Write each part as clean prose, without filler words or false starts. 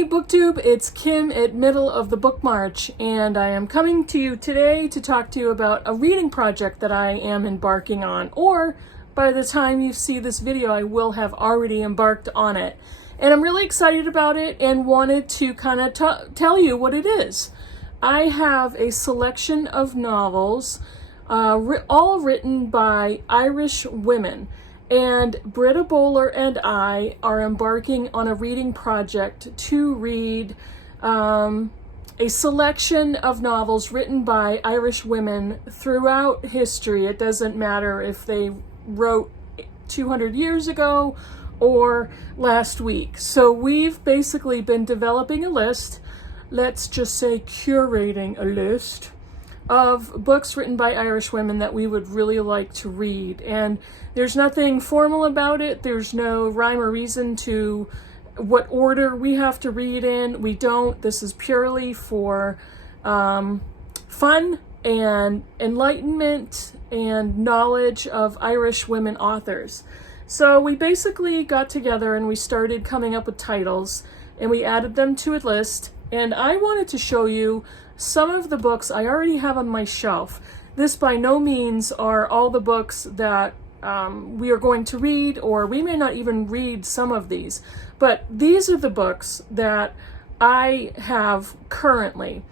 Hey BookTube, it's Kim at Middle of the Book March, and I am coming to you today to talk to you about a reading project that I am embarking on, or by the time you see this video, I will have already embarked on it. And I'm really excited about it and wanted to kind of tell you what it is. I have a selection of novels, all written by Irish women. And Britta Bohler and I are embarking on a reading project to read a selection of novels written by Irish women throughout history. It doesn't matter if they wrote 200 years ago or last week. So we've basically been developing a list, let's just say curating a list, of books written by Irish women that we would really like to read. And there's nothing formal about it. There's no rhyme or reason to what order we have to read in. We don't. This is purely for fun and enlightenment and knowledge of Irish women authors. So we basically got together and we started coming up with titles and we added them to a list. And I wanted to show you some of the books I already have on my shelf. This by no means are all the books that we are going to read, or we may not even read some of these, but these are the books that I have currently.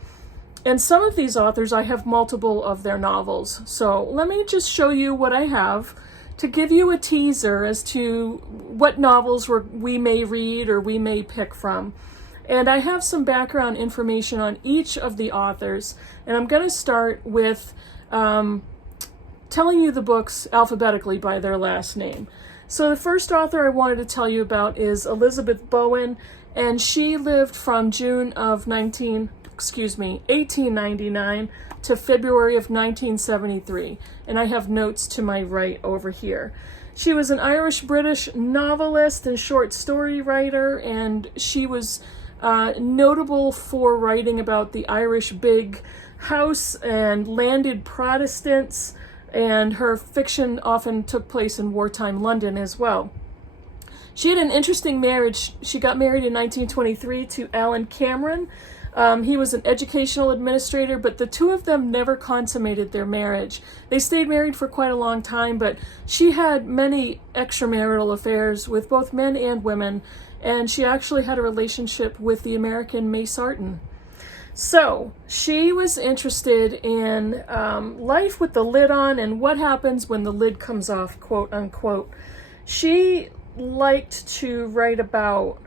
And some of these authors, I have multiple of their novels. So let me just show you what I have to give you a teaser as to what novels we may read or we may pick from. And I have some background information on each of the authors, and I'm going to start with telling you the books alphabetically by their last name. So the first author I wanted to tell you about is Elizabeth Bowen, and she lived from June of 1899 to February of 1973, and I have notes to my right over here. She was an Irish-British novelist and short story writer, and she was notable for writing about the Irish big house and landed Protestants, and her fiction often took place in wartime London as well. She had an interesting marriage. She got married in 1923 to Alan Cameron. He was an educational administrator, but the two of them never consummated their marriage. They stayed married for quite a long time, but she had many extramarital affairs with both men and women, and she actually had a relationship with the American May Sarton. So she was interested in life with the lid on and what happens when the lid comes off, quote unquote. She liked to write about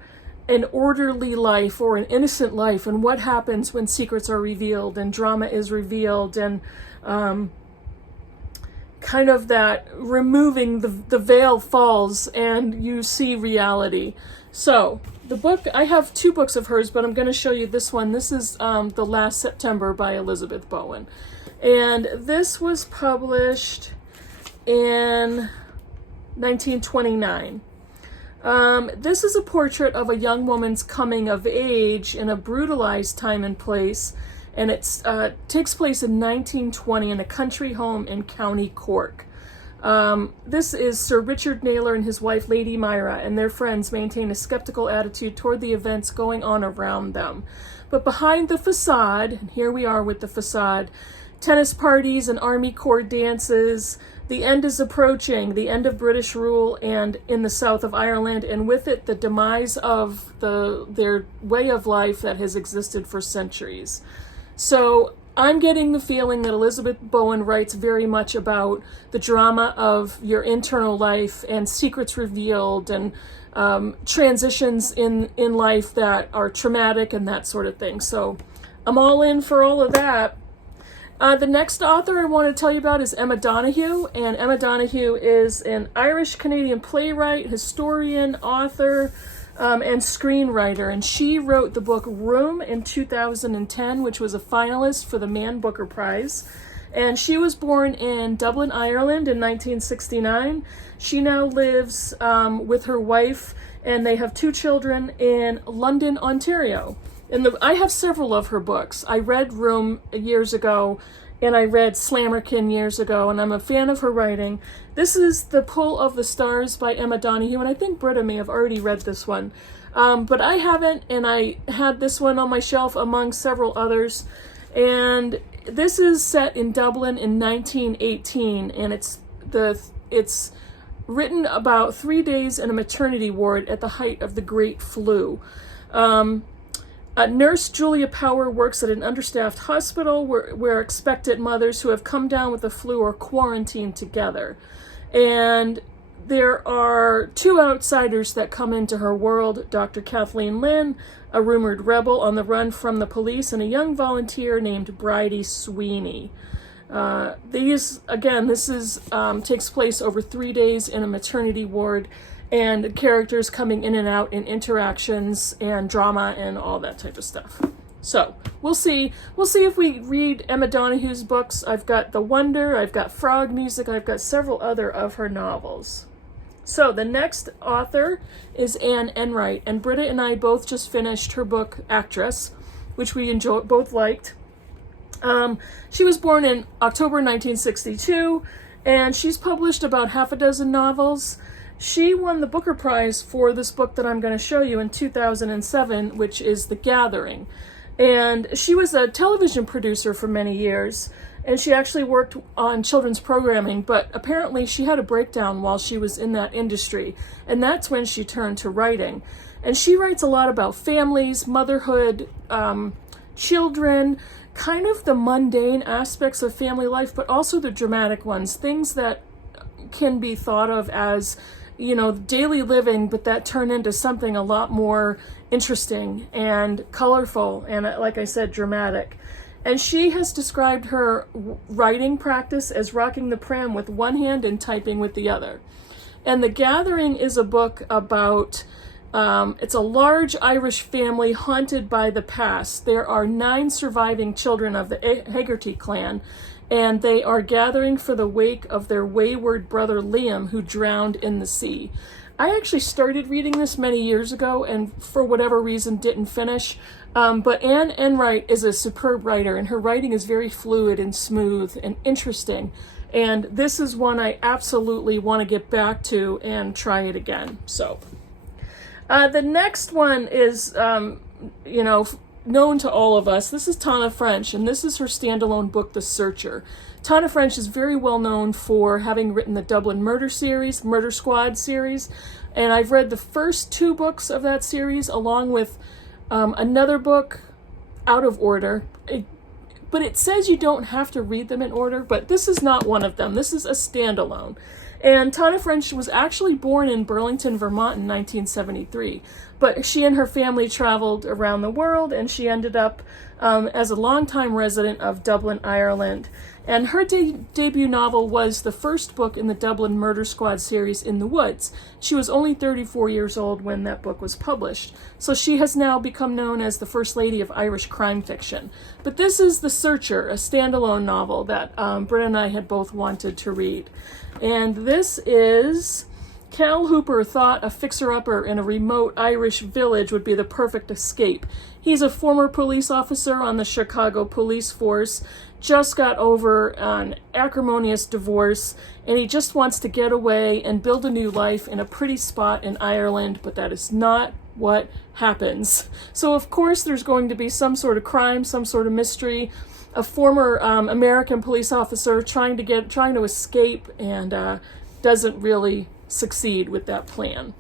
an orderly life or an innocent life and what happens when secrets are revealed and drama is revealed, and kind of that removing the veil falls and you see reality. So the book, I have two books of hers, but I'm going to show you this one. This is The Last September by Elizabeth Bowen. And this was published in 1929. This is a portrait of a young woman's coming of age in a brutalized time and place, and it takes place in 1920 in a country home in County Cork. This is Sir Richard Naylor and his wife Lady Myra and their friends maintain a skeptical attitude toward the events going on around them. But behind the facade, and here we are with the facade, tennis parties and army corps dances. The end is approaching, the end of British rule and in the south of Ireland, and with it the demise of their way of life that has existed for centuries. So I'm getting the feeling that Elizabeth Bowen writes very much about the drama of your internal life and secrets revealed and transitions in life that are traumatic and that sort of thing. So I'm all in for all of that. The next author I want to tell you about is Emma Donoghue, and Emma Donoghue is an Irish-Canadian playwright, historian, author, and screenwriter, and she wrote the book Room in 2010, which was a finalist for the Man Booker Prize. And she was born in Dublin, Ireland in 1969. She now lives with her wife, and they have two children in London, Ontario. And I have several of her books. I read Room years ago, and I read Slammerkin years ago, and I'm a fan of her writing. This is The Pull of the Stars by Emma Donoghue, and I think Britta may have already read this one. But I haven't, and I had this one on my shelf among several others. And this is set in Dublin in 1918, and it's written about 3 days in a maternity ward at the height of the Great Flu. Nurse Julia Power works at an understaffed hospital where expectant mothers who have come down with the flu are quarantined together. And there are two outsiders that come into her world: Dr. Kathleen Lynn, a rumored rebel on the run from the police, and a young volunteer named Bridie Sweeney. This takes place over 3 days in a maternity ward, and characters coming in and out in interactions and drama and all that type of stuff. So we'll see if we read Emma Donoghue's books. I've got The Wonder, I've got Frog Music, I've got several other of her novels. So the next author is Anne Enright, and Britta and I both just finished her book Actress, which we both liked. She was born in October 1962, and she's published about half a dozen novels. She won the Booker Prize for this book that I'm going to show you in 2007, which is The Gathering. And she was a television producer for many years, and she actually worked on children's programming, but apparently she had a breakdown while she was in that industry, and that's when she turned to writing. And she writes a lot about families, motherhood, children, kind of the mundane aspects of family life, but also the dramatic ones, things that can be thought of as, daily living, but that turn into something a lot more interesting and colorful and, like I said, dramatic. And she has described her writing practice as rocking the pram with one hand and typing with the other. And The Gathering is a book about, it's a large Irish family haunted by the past. There are 9 surviving children of the Haggerty clan, and they are gathering for the wake of their wayward brother Liam, who drowned in the sea. I actually started reading this many years ago and for whatever reason didn't finish. But Anne Enright is a superb writer, and her writing is very fluid and smooth and interesting. And this is one I absolutely want to get back to and try it again. So the next one is, known to all of us. This is Tana French, and this is her standalone book, The Searcher. Tana French is very well known for having written the Dublin Murder Squad series, and I've read the first 2 books of that series along with another book, Out of Order. But it says you don't have to read them in order, but this is not one of them. This is a standalone. And Tana French was actually born in Burlington, Vermont in 1973. But she and her family traveled around the world, and she ended up as a longtime resident of Dublin, Ireland. And her debut novel was the first book in the Dublin Murder Squad series, In the Woods. She was only 34 years old when that book was published. So she has now become known as the First Lady of Irish crime fiction. But this is The Searcher, a standalone novel that Britta and I had both wanted to read. And this is... Cal Hooper thought a fixer-upper in a remote Irish village would be the perfect escape. He's a former police officer on the Chicago police force, just got over an acrimonious divorce, and he just wants to get away and build a new life in a pretty spot in Ireland, but that is not what happens. So of course there's going to be some sort of crime, some sort of mystery, a former American police officer trying to escape and doesn't really succeed with that plan.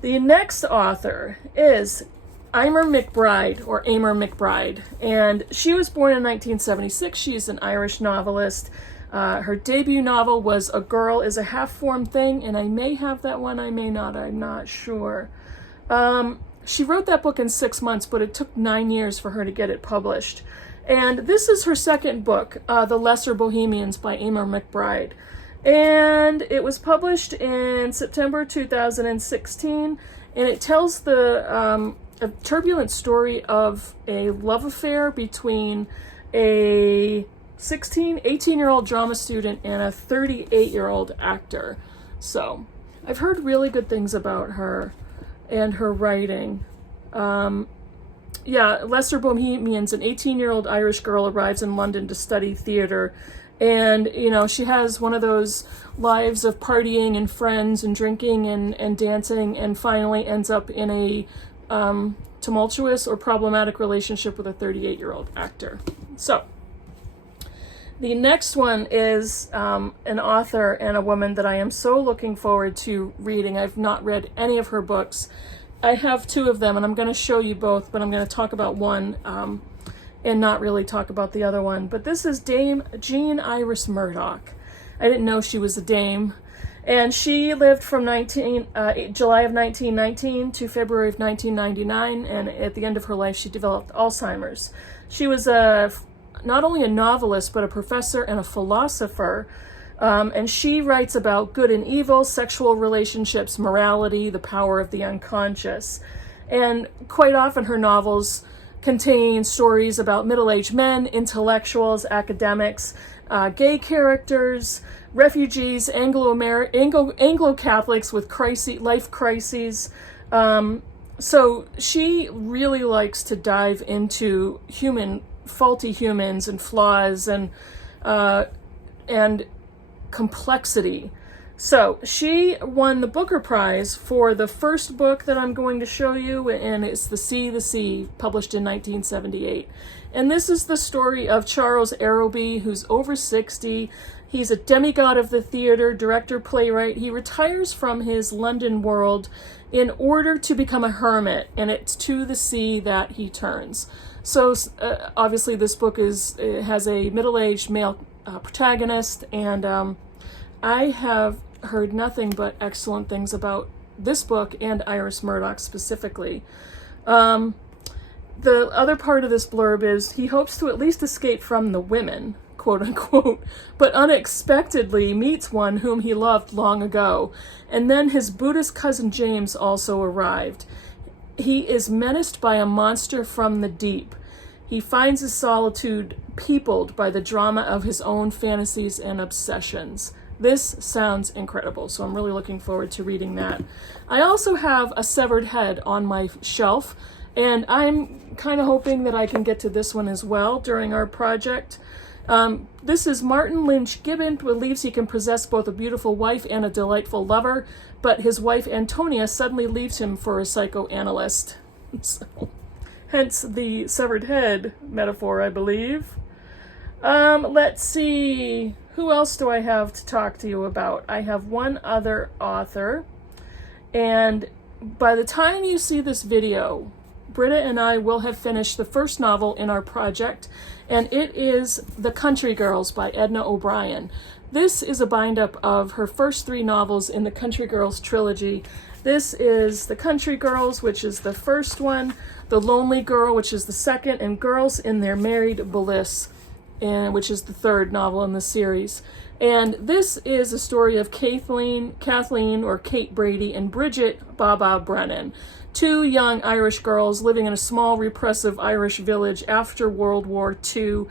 The next author is Eimear McBride, and she was born in 1976. She's an Irish novelist. Her debut novel was A Girl is a Half-Formed Thing, and I may have that one, I may not, I'm not sure. She wrote that book in 6 months, but it took 9 years for her to get it published. And this is her second book, The Lesser Bohemians by Eimear McBride. And it was published in September 2016, and it tells a turbulent story of a love affair between a 18-year-old drama student and a 38-year-old actor. So I've heard really good things about her and her writing. Lesser Bohemians, an 18-year-old Irish girl arrives in London to study theater. And, you know, she has one of those lives of partying and friends and drinking and dancing, and finally ends up in a tumultuous or problematic relationship with a 38-year-old actor. So, the next one is an author and a woman that I am so looking forward to reading. I've not read any of her books. I have two of them, and I'm going to show you both, but I'm going to talk about one and not really talk about the other one. But this is Dame Jean Iris Murdoch. I didn't know she was a dame. And she lived from July of 1919 to February of 1999, and at the end of her life she developed Alzheimer's. She was not only a novelist, but a professor and a philosopher. And she writes about good and evil, sexual relationships, morality, the power of the unconscious. And quite often her novels contain stories about middle-aged men, intellectuals, academics, gay characters, refugees, Anglo-Catholics with life crises. So she really likes to dive into faulty humans and flaws and complexity. So she won the Booker Prize for the first book that I'm going to show you, and it's The Sea, published in 1978. And this is the story of Charles Arrowby, who's over 60. He's a demigod of the theater, director, playwright. He retires from his London world in order to become a hermit, and it's to the sea that he turns. So obviously this book has a middle-aged male protagonist, and I have heard nothing but excellent things about this book and Iris Murdoch specifically. The other part of this blurb is he hopes to at least escape from the women, quote unquote, but unexpectedly meets one whom he loved long ago. And then his Buddhist cousin James also arrived. He is menaced by a monster from the deep. He finds his solitude peopled by the drama of his own fantasies and obsessions. This sounds incredible, so I'm really looking forward to reading that. I also have A Severed Head on my shelf, and I'm kind of hoping that I can get to this one as well during our project. This is Martin Lynch Gibbon believes he can possess both a beautiful wife and a delightful lover, but his wife Antonia suddenly leaves him for a psychoanalyst. So, hence the severed head metaphor, I believe. Let's see. Who else do I have to talk to you about? I have one other author, and by the time you see this video, Britta and I will have finished the first novel in our project, and it is The Country Girls by Edna O'Brien. This is a bind-up of her first three novels in the Country Girls trilogy. This is The Country Girls, which is the first one, The Lonely Girl, which is the second, and Girls in Their Married Bliss, which is the third novel in the series. And this is a story of Kathleen or Kate Brady and Bridget Baba Brennan, two young Irish girls living in a small repressive Irish village after World War II.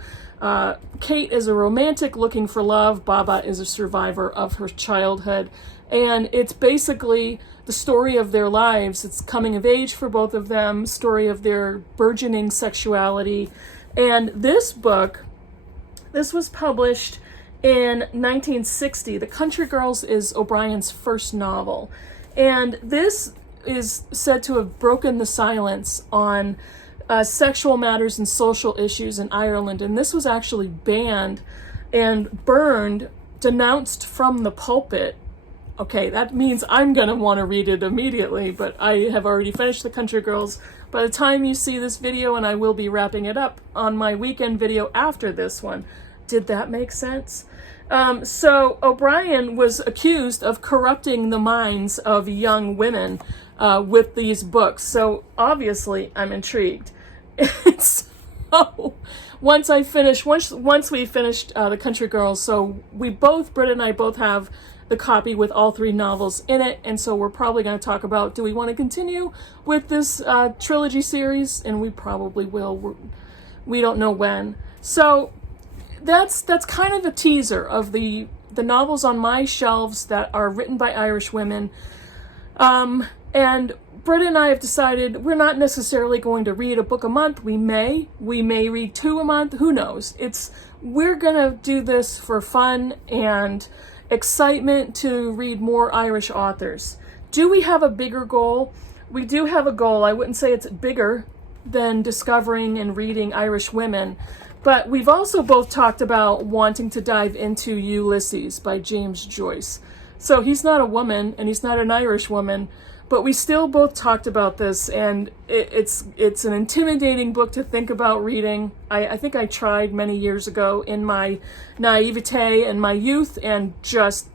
Kate is a romantic looking for love. Baba is a survivor of her childhood. And it's basically the story of their lives. It's coming of age for both of them, story of their burgeoning sexuality. And this book, this was published in 1960. The Country Girls is O'Brien's first novel. And this is said to have broken the silence on sexual matters and social issues in Ireland. And this was actually banned and burned, denounced from the pulpit. Okay, that means I'm going to want to read it immediately, but I have already finished The Country Girls by the time you see this video, and I will be wrapping it up on my weekend video after this one. Did that make sense? So O'Brien was accused of corrupting the minds of young women with these books. So obviously I'm intrigued. So once we finished The Country Girls, so Britta and I both have the copy with all three novels in it, and so we're probably going to talk about, do we want to continue with this trilogy series? And we probably will. We don't know when. So that's kind of a teaser of the novels on my shelves that are written by Irish women. And Britta and I have decided we're not necessarily going to read a book a month. We may read 2 a month, who knows? We're gonna do this for fun and excitement to read more Irish authors. Do we have a bigger goal? We do have a goal. I wouldn't say it's bigger than discovering and reading Irish women, but we've also both talked about wanting to dive into Ulysses by James Joyce. So he's not a woman and he's not an Irish woman, but we still both talked about this, and it's an intimidating book to think about reading. I think I tried many years ago in my naivete and my youth and just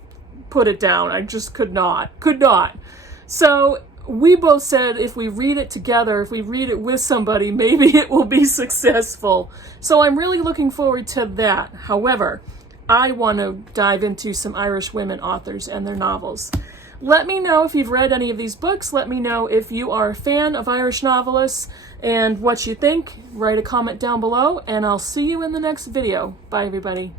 put it down. I just could not. So we both said if we read it together, if we read it with somebody, maybe it will be successful. So I'm really looking forward to that. However, I want to dive into some Irish women authors and their novels. Let me know if you've read any of these books. Let me know if you are a fan of Irish novelists and what you think. Write a comment down below, and I'll see you in the next video. Bye, everybody.